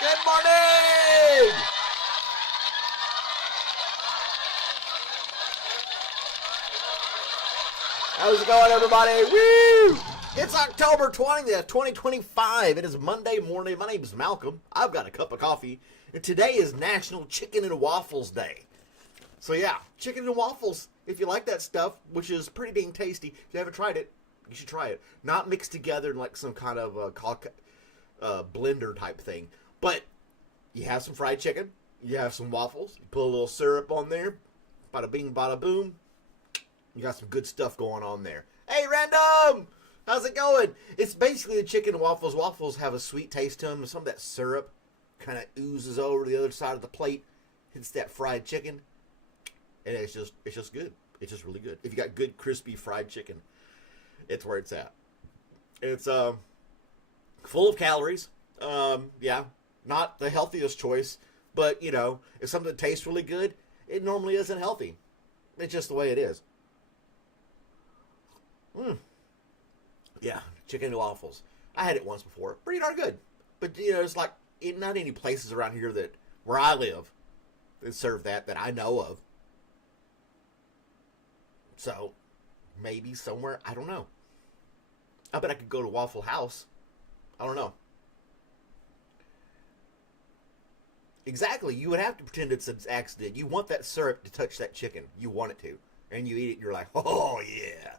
Good morning! How's it going, everybody? Woo! It's October 20th, 2025. It is Monday morning. My name is Malcolm. I've got a cup of coffee. And today is National Chicken and Waffles Day. So yeah, chicken and waffles, if you like that stuff, which is pretty dang tasty. If you haven't tried it, you should try it. Not mixed together in like some kind of blender type thing. But you have some fried chicken, you have some waffles, you put a little syrup on there, bada bing, bada boom. You got some good stuff going on there. Hey, Random! How's it going? It's basically the chicken and waffles. Waffles have a sweet taste to them. Some of that syrup kind of oozes over to the other side of the plate, hits that fried chicken, and it's just good. It's just really good. If you got good crispy fried chicken, it's where it's at. It's full of calories. Yeah, not the healthiest choice, but you know, if something tastes really good, it normally isn't healthy. It's just the way it is. Yeah, chicken and waffles. I had it once before. Pretty darn good. But, you know, it's like, not any places around here that, where I live, that serve that I know of. So, maybe somewhere, I don't know. I bet I could go to Waffle House. I don't know. Exactly, you would have to pretend it's an accident. You want that syrup to touch that chicken. You want it to. And you eat it and you're like, oh yeah.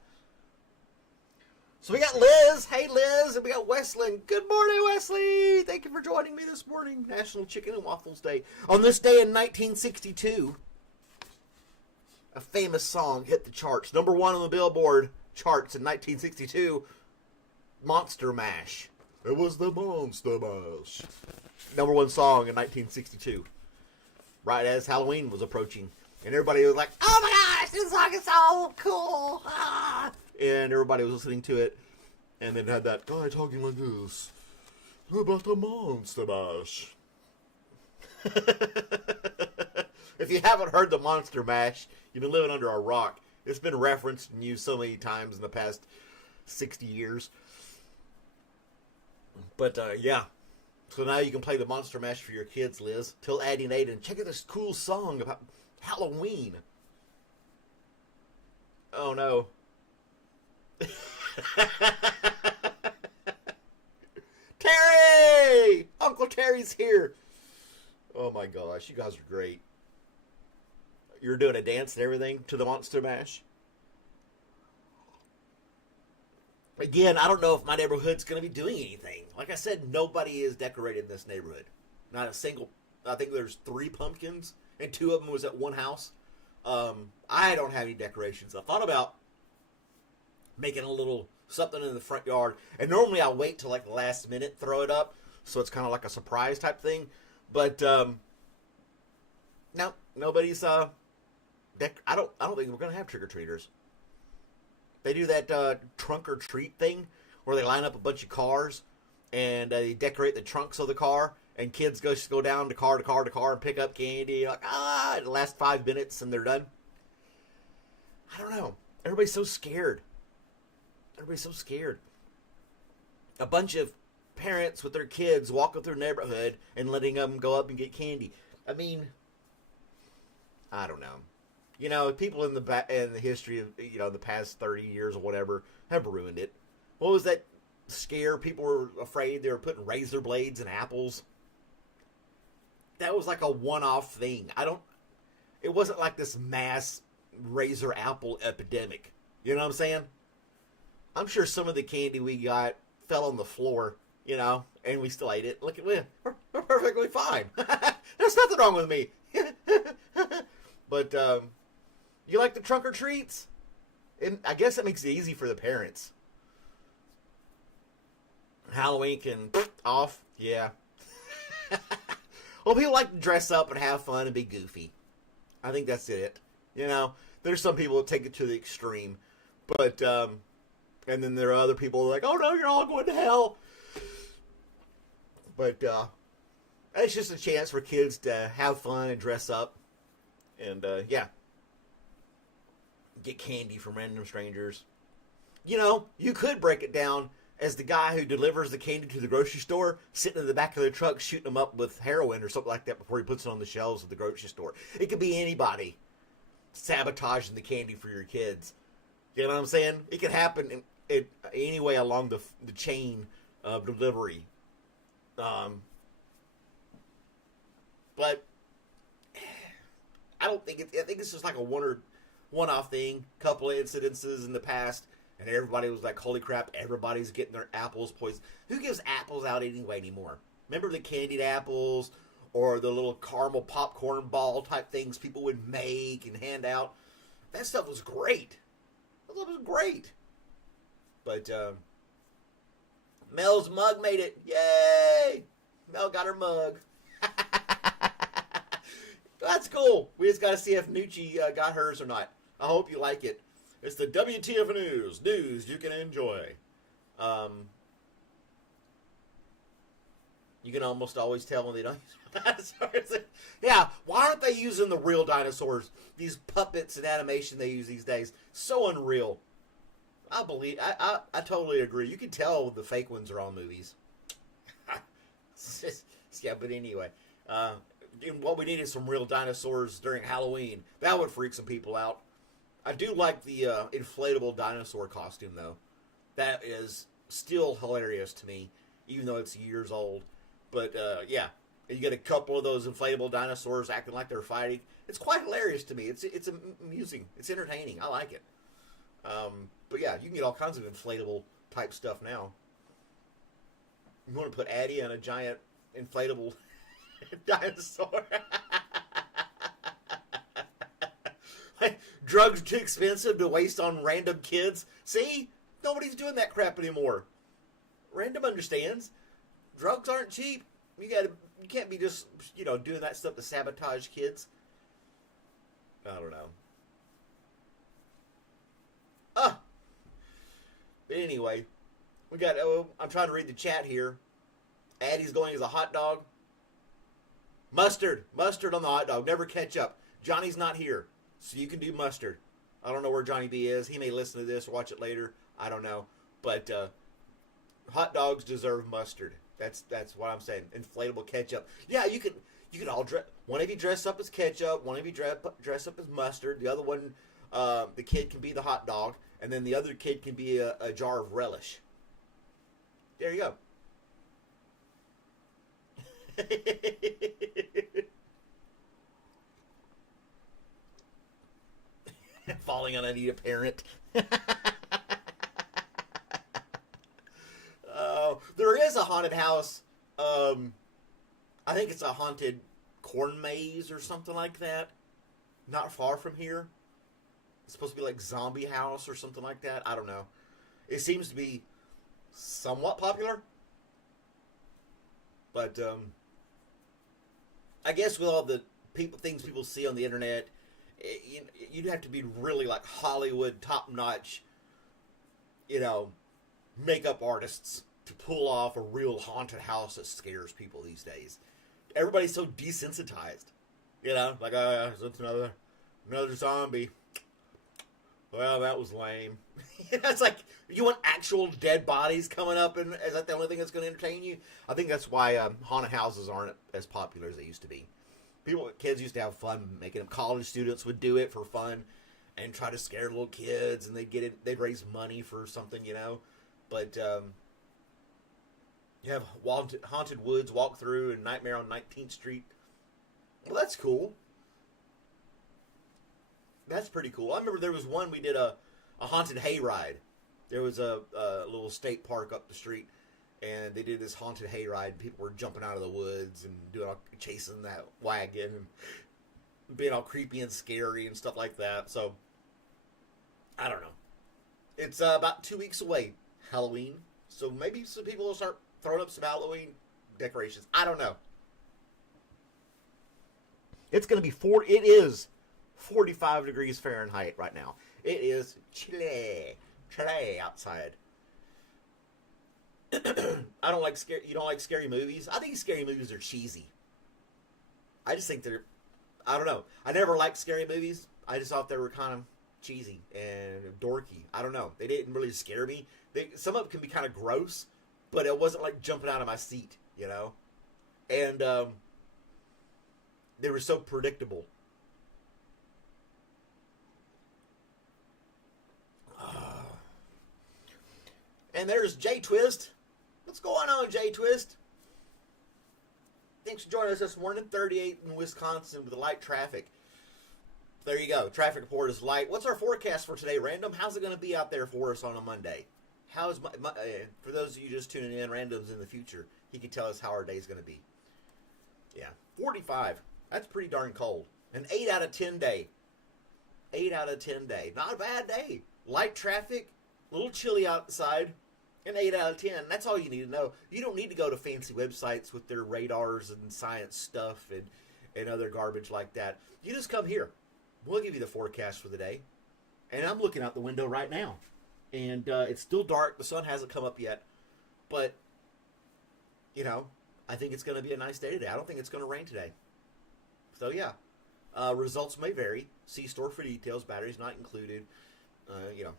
So we got Liz. Hey, Liz. And we got Wesley. Good morning, Wesley. Thank you for joining me this morning. National Chicken and Waffles Day. On this day in 1962, a famous song hit the charts. Number one on the Billboard charts in 1962, Monster Mash. It was the Monster Mash. Number one song in 1962. Right as Halloween was approaching. And everybody was like, oh my gosh, this song is so cool. Ah. And everybody was listening to it. And then had that guy talking like this. About the Monster Mash. If you haven't heard the Monster Mash, you've been living under a rock. It's been referenced and used so many times in the past 60 years. But, yeah. So now you can play the Monster Mash for your kids, Liz. Till adding 8 and check out this cool song about Halloween. Oh, no. Terry! Uncle Terry's here. Oh my gosh, you guys are great. You're doing a dance and everything to the Monster Mash. Again, I don't know if my neighborhood's going to be doing anything. Like I said, nobody is decorated in this neighborhood. Not a single. I think there's 3 pumpkins, and 2 of them was at one house. I don't have any decorations. I thought about making a little something in the front yard, and normally I wait till like the last minute, throw it up, so it's kind of like a surprise type thing. But no, nobody's I don't think we're gonna have trick or treaters. They do that trunk or treat thing where they line up a bunch of cars and they decorate the trunks of the car, and kids just go down to car to car to car and pick up candy. Like, it lasts 5 minutes and they're done. I don't know. Everybody's so scared. Everybody's so scared. A bunch of parents with their kids walking through the neighborhood and letting them go up and get candy. I mean, I don't know. You know, people in the history of, you know, the past 30 years or whatever have ruined it. What was that scare? People were afraid they were putting razor blades in apples. That was like a one-off thing. It wasn't like this mass razor apple epidemic. You know what I'm saying? I'm sure some of the candy we got fell on the floor, you know, and we still ate it. Look at me. We're perfectly fine. There's nothing wrong with me. But, you like the trunk or treats? And I guess it makes it easy for the parents. Halloween can off, yeah. Well, people like to dress up and have fun and be goofy. I think that's it. You know, there's some people that take it to the extreme. But, and then there are other people like, oh no, you're all going to hell. But, it's just a chance for kids to have fun and dress up. And, yeah. Get candy from random strangers. You know, you could break it down as the guy who delivers the candy to the grocery store, sitting in the back of the truck shooting them up with heroin or something like that before he puts it on the shelves of the grocery store. It could be anybody sabotaging the candy for your kids. You know what I'm saying? It could happen in any way along the chain of delivery. But I don't think I think it's just like a one-off thing. Couple of incidences in the past, and everybody was like, "Holy crap! Everybody's getting their apples poisoned." Who gives apples out anyway anymore? Remember the candied apples or the little caramel popcorn ball type things people would make and hand out? That stuff was great. That stuff was great. But Mel's mug made it. Yay! Mel got her mug. That's cool. We just got to see if Nucci got hers or not. I hope you like it. It's the WTF News. News you can enjoy. You can almost always tell when they don't use dinosaurs. Yeah, why aren't they using the real dinosaurs? These puppets and animation they use these days. So unreal. I totally agree. You can tell the fake ones are all movies. Yeah, but anyway. What we need is some real dinosaurs during Halloween. That would freak some people out. I do like the inflatable dinosaur costume, though. That is still hilarious to me, even though it's years old. But, yeah, you get a couple of those inflatable dinosaurs acting like they're fighting. It's quite hilarious to me. It's amusing. It's entertaining. I like it. But, yeah, you can get all kinds of inflatable type stuff now. You want to put Addie on a giant inflatable dinosaur. Like, drugs too expensive to waste on random kids. See? Nobody's doing that crap anymore. Random understands. Drugs aren't cheap. You can't be just, doing that stuff to sabotage kids. I don't know. But anyway, I'm trying to read the chat here. Addie's going as a hot dog. Mustard on the hot dog. Never ketchup. Johnny's not here, so you can do mustard. I don't know where Johnny B is. He may listen to this or watch it later. I don't know. But hot dogs deserve mustard. That's what I'm saying. Inflatable ketchup. Yeah, you could all dress. One of you dress up as ketchup. One of you dress up as mustard. The other one, the kid can be the hot dog, and then the other kid can be a jar of relish. There you go. Falling on Anita Parent. There is a haunted house. I think it's a haunted corn maze or something like that. Not far from here. It's supposed to be like Zombie House or something like that. I don't know. It seems to be somewhat popular. But I guess with all the things people see on the internet, you'd have to be really like Hollywood top-notch, makeup artists to pull off a real haunted house that scares people these days. Everybody's so desensitized. Like, it's another zombie. Well, that was lame. It's like, you want actual dead bodies coming up, and is that the only thing that's going to entertain you? I think that's why haunted houses aren't as popular as they used to be. Kids used to have fun making them. College students would do it for fun and try to scare little kids, and they'd raise money for something, But you have Haunted Woods walk through and Nightmare on 19th Street. Well, that's cool. That's pretty cool. I remember there was one we did a haunted hayride. There was a little state park up the street, and they did this haunted hayride. People were jumping out of the woods and chasing that wagon and being all creepy and scary and stuff like that. So, I don't know. It's about 2 weeks away, Halloween. So maybe some people will start throwing up some Halloween decorations. I don't know. It's going to be it is 45 degrees Fahrenheit right now. It is chilly outside. I don't like you don't like scary movies? I think scary movies are cheesy. I just think I don't know. I never liked scary movies. I just thought they were kind of cheesy and dorky. I don't know. They didn't really scare me. Some of it can be kind of gross, but it wasn't like jumping out of my seat, you know? And they were so predictable. And there's J Twist. What's going on, J Twist? Thanks for joining us this morning. 38 in Wisconsin with light traffic. There you go. Traffic report is light. What's our forecast for today, Random? How's it going to be out there for us on a Monday? How's for those of you just tuning in, Random's in the future. He can tell us how our day's going to be. Yeah, 45. That's pretty darn cold. An 8 out of 10 day. 8 out of 10 day. Not a bad day. Light traffic, a little chilly outside. An 8 out of 10. That's all you need to know. You don't need to go to fancy websites with their radars and science stuff and other garbage like that. You just come here. We'll give you the forecast for the day. And I'm looking out the window right now. And it's still dark. The sun hasn't come up yet. But, you know, I think it's going to be a nice day today. I don't think it's going to rain today. So, yeah. Results may vary. See store for details. Batteries not included. You know,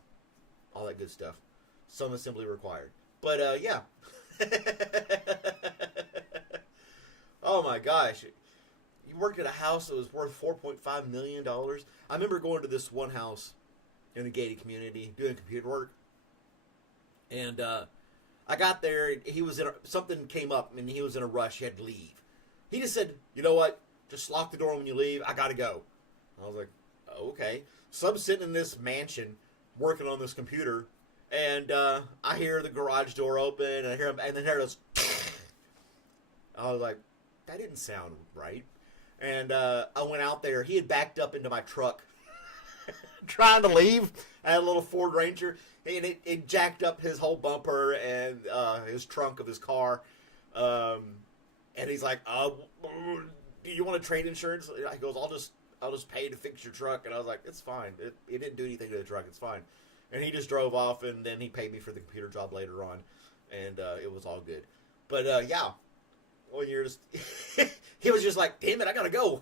all that good stuff. Some assembly required. But, yeah. Oh, my gosh. You worked at a house that was worth $4.5 million. I remember going to this one house in the gated community doing computer work. And I got there. He was something came up, and he was in a rush. He had to leave. He just said, you know what? Just lock the door when you leave. I got to go. I was like, okay. So I'm sitting in this mansion working on this computer. And I hear the garage door open, and I hear him, and then here it goes. I was like, that didn't sound right. And I went out there. He had backed up into my truck, trying to leave. I had a little Ford Ranger, and it jacked up his whole bumper and his trunk of his car. And he's like, "Do you want a trade insurance?" He goes, "I'll just pay to fix your truck." And I was like, "It's fine. It didn't do anything to the truck. It's fine." And he just drove off, and then he paid me for the computer job later on, and it was all good. But, yeah, when you're just... he was just like, damn it, I gotta go.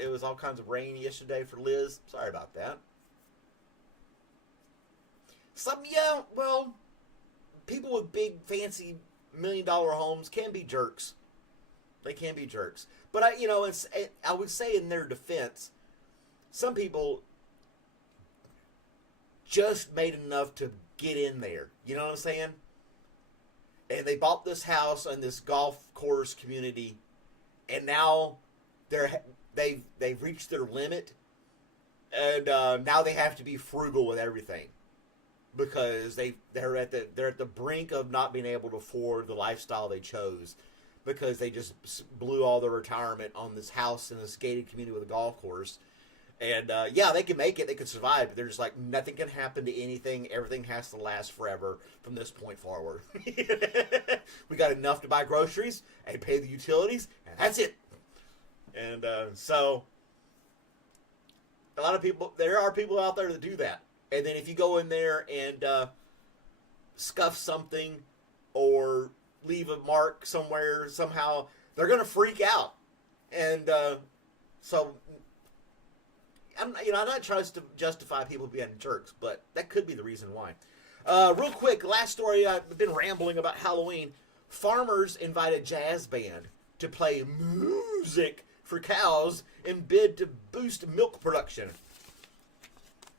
It was all kinds of rain yesterday for Liz. Sorry about that. Yeah, well, people with big, fancy, million-dollar homes can be jerks. They can be jerks. But, I would say in their defense, some people just made enough to get in there. You know what I'm saying? And they bought this house and this golf course community, and now they've reached their limit, and now they have to be frugal with everything because they're at the brink of not being able to afford the lifestyle they chose. Because they just blew all their retirement on this house in this gated community with a golf course. And, yeah, they can make it. They can survive. But they're just like, nothing can happen to anything. Everything has to last forever from this point forward. We got enough to buy groceries and pay the utilities. And that's it. And so, a lot of people, there are people out there that do that. And then if you go in there and scuff something or leave a mark somewhere, somehow, they're going to freak out. And so, I'm not trying to justify people being jerks, but that could be the reason why. Real quick, last story, I've been rambling about Halloween. Farmers invite a jazz band to play music for cows in bid to boost milk production.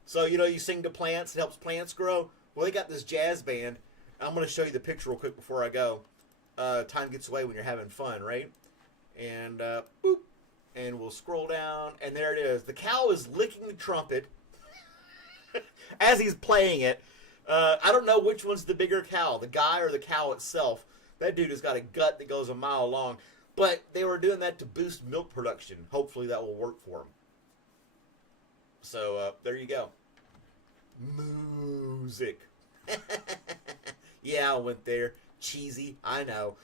So, you sing to plants, it helps plants grow. Well, they got this jazz band. I'm going to show you the picture real quick before I go. Time gets away when you're having fun, right? And boop. And we'll scroll down, and there it is. The cow is licking the trumpet as he's playing it. I don't know which one's the bigger cow, the guy or the cow itself. That dude has got a gut that goes a mile long. But they were doing that to boost milk production. Hopefully that will work for them. So, there you go. Music. Yeah, I went there. Cheesy, I know.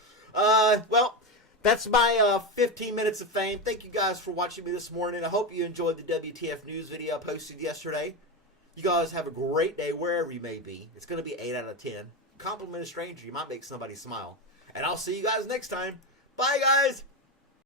Well, that's my 15 minutes of fame. Thank you guys for watching me this morning. I hope you enjoyed the WTF News video I posted yesterday. You guys have a great day wherever you may be. It's going to be 8 out of 10. Compliment a stranger. You might make somebody smile. And I'll see you guys next time. Bye, guys.